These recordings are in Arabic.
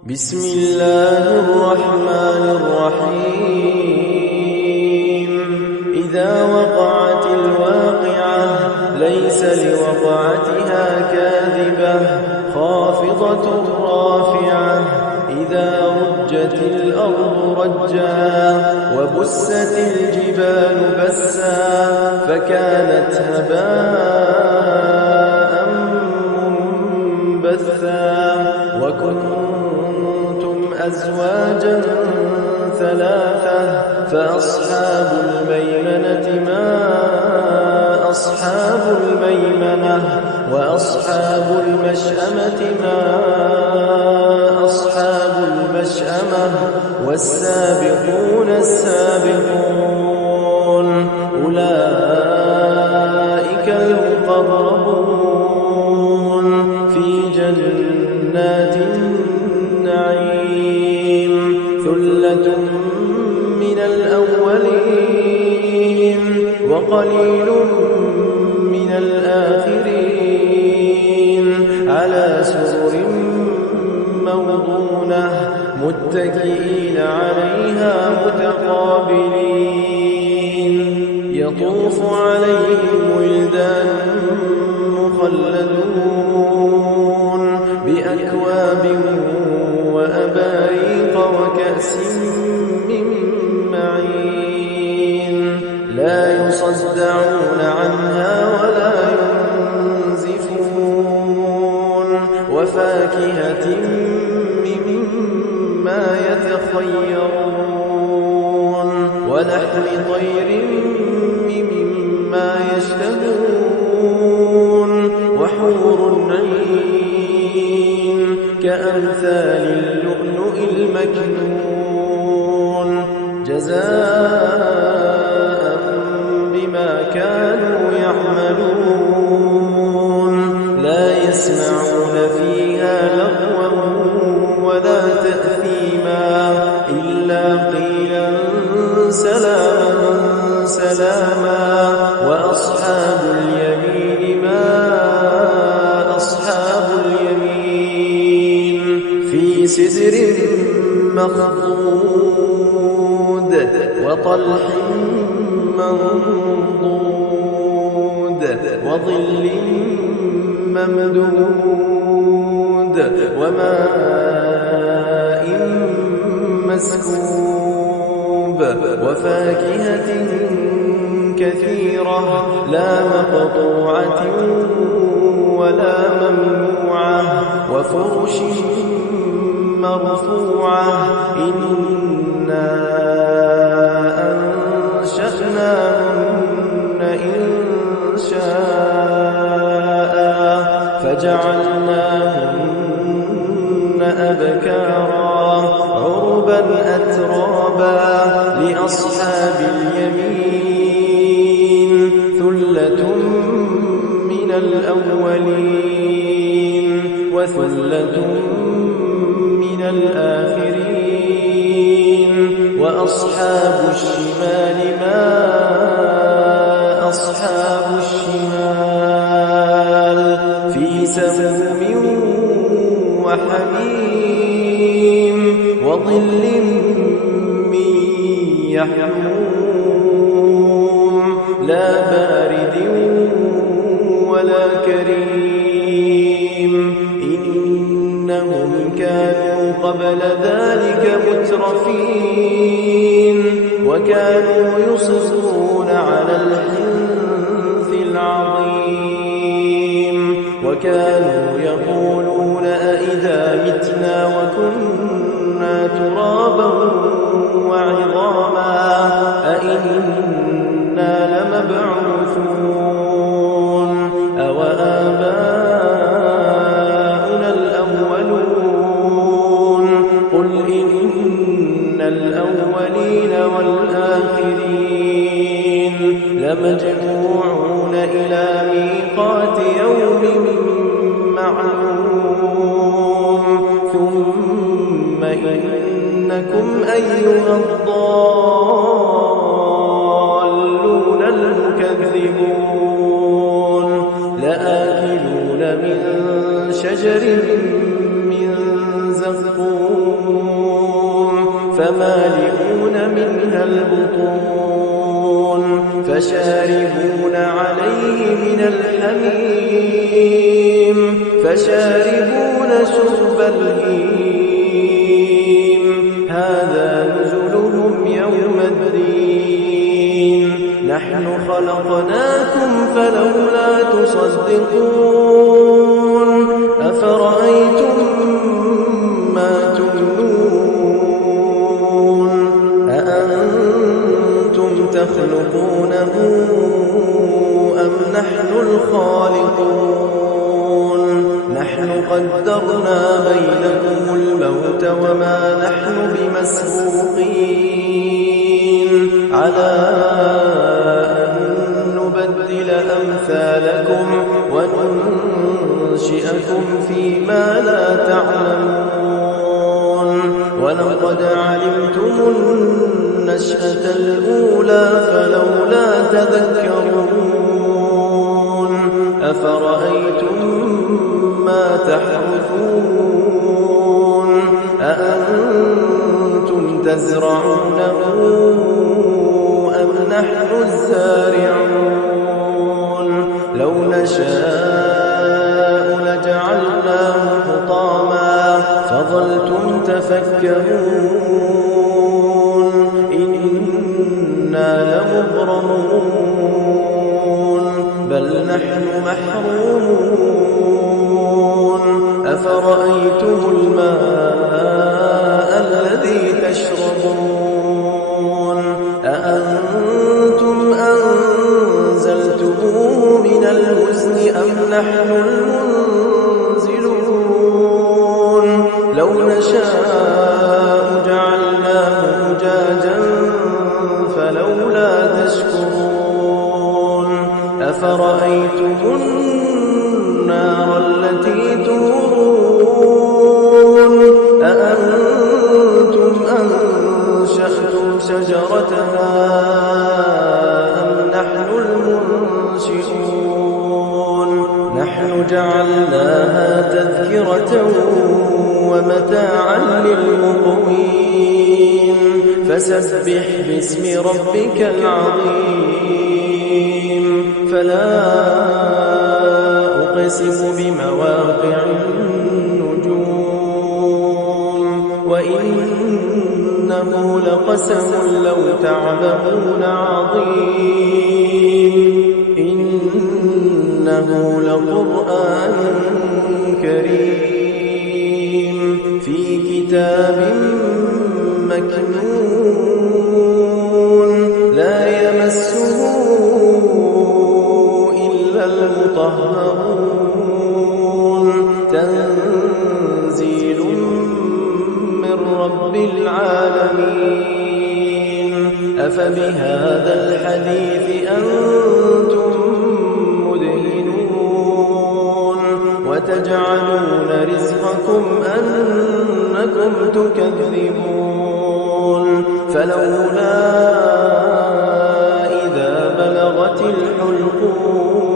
بسم الله الرحمن الرحيم إذا وقعت الواقعة ليس لوقعتها كاذبة خافضة رافعة إذا رجت الأرض رجا وبست الجبال بسا فكانت هباء منبثا وكنتم أزواجا ثلاثة فأصحاب الميمنة ما أصحاب الميمنة وأصحاب المشأمة ما أصحاب المشأمة والسابقون السابقون أولئك المقربون في جنات النعيم ثلة من الأولين وقليل من الآخرين على سرر موضونة متكئين عليها متقابلين يطوف عليهم ولدان مخلدون بأكواب وأباريق وكأس من معين لا يصدعون عنها ولا ينزفون وفاكهة مما يتخيرون ولحم طير مما يشتهون وحور عين كأمثال اللؤلؤ المكنون جزاء بما كانوا يعملون لا يسمعون فيها لغوا ولا تأثيما إلا قيلا سلاما سلاما وأصحاب اليمين ما أصحاب اليمين في سدر مخضود وطلح منضود وظل ممدود وماء مسكوب وفاكهة كثيرة لا مقطوعة ولا ممنوعة وفرش مرفوعة إنا أنشأناهن إنشاء فجعلناهن أبكارا عربا أترابا لأصحاب اليمين ثلة من الأولين وثلة من الآخرين وأصحاب الشمال ما أصحاب الشمال في سموم وحميم وظل من يحموم لا بارد ولا كريم إنهم كانوا قبل ذلك مترفين وكانوا يصرون على الحنث العظيم وكانوا يقولون أئذا متنا وكنا ترابا وعظاما أئنا لمبعوثون أوآباؤنا الأولون قل إن الأولين والآخرين لمجموعون إلى ميقات يوم معلوم ثم إنكم أيها الضالون المكذبون لآكلون من شجر من زقوم فمالئون منها البطون فشاربون عليه من الحميم فشاربون شرب الهيم هذا نزلهم يوم الدين نحن خلقناكم فلولا تصدقون أفرأيتم ما تمنون أأنتم تخلقونه أم نحن الخالقون نحن قدرنا بينكم الموت وما نحن بمسبوقين على أن نبدل أمثالكم وننشئكم فيما لا تعلمون ولقد علمتم النشأة الأولى فلولا تذكرون أفرأيتم ما تحرثون أأنتم تزرعونه أم نحن الزارعون لو نشاء لجعلناه حطاما فظلتم تفكرون إنا لمغرمون بل نحن محرومون أفرأيتم الماء الذي تشربون أأنتم أنزلتموه من المزن أم نحن المنزلون لو نشاء جعلناه أجاجا فلولا تشكرون أفرأيتم النار التي تورون أأنتم أنشأتم شجرتها أم نحن المنشئون نحن جعلناها تذكرة ومتاعا للمقوين فسبح باسم ربك العظيم فلا أقسم بمواقع النجوم وإنه لقسم لو تعلمون عظيم إنه لقرآن كريم في كتاب مكنون لا يمسه إلا المطهرون تنزيل من رب العالمين أفبهذا الحديث أنتم مدهنون وتجعلون رزقكم أنكم تكذبون فلولا إذا بلغت الحلقوم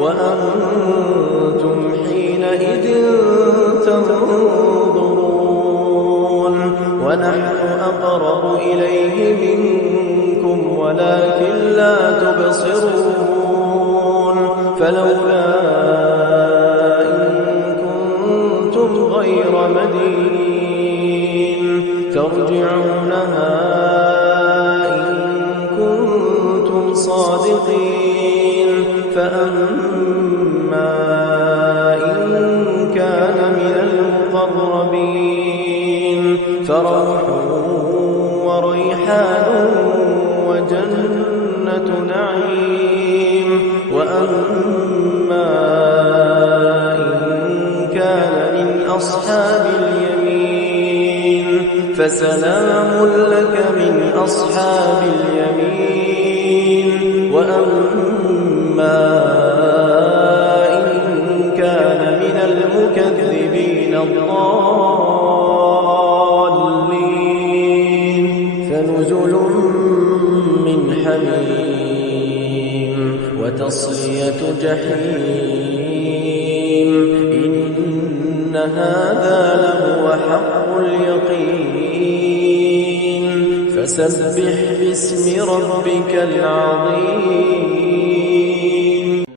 وأنتم حينئذ تنظرون ونحن أقرب إليه منكم ولكن لا تبصرون فلولا إن كنتم غير مدينين ترجعونها إن كنتم صادقين فأما إن كان من المقربين فروح وريحان وجنة نعيم وأما إن كان من أصحاب اليمين فسلام لك من أصحاب اليمين وأما إن كان من المكذبين الضالين فنزل من حميم وتصلية جحيم إن هذا لهو حق اليقين فسبح باسم ربك العظيم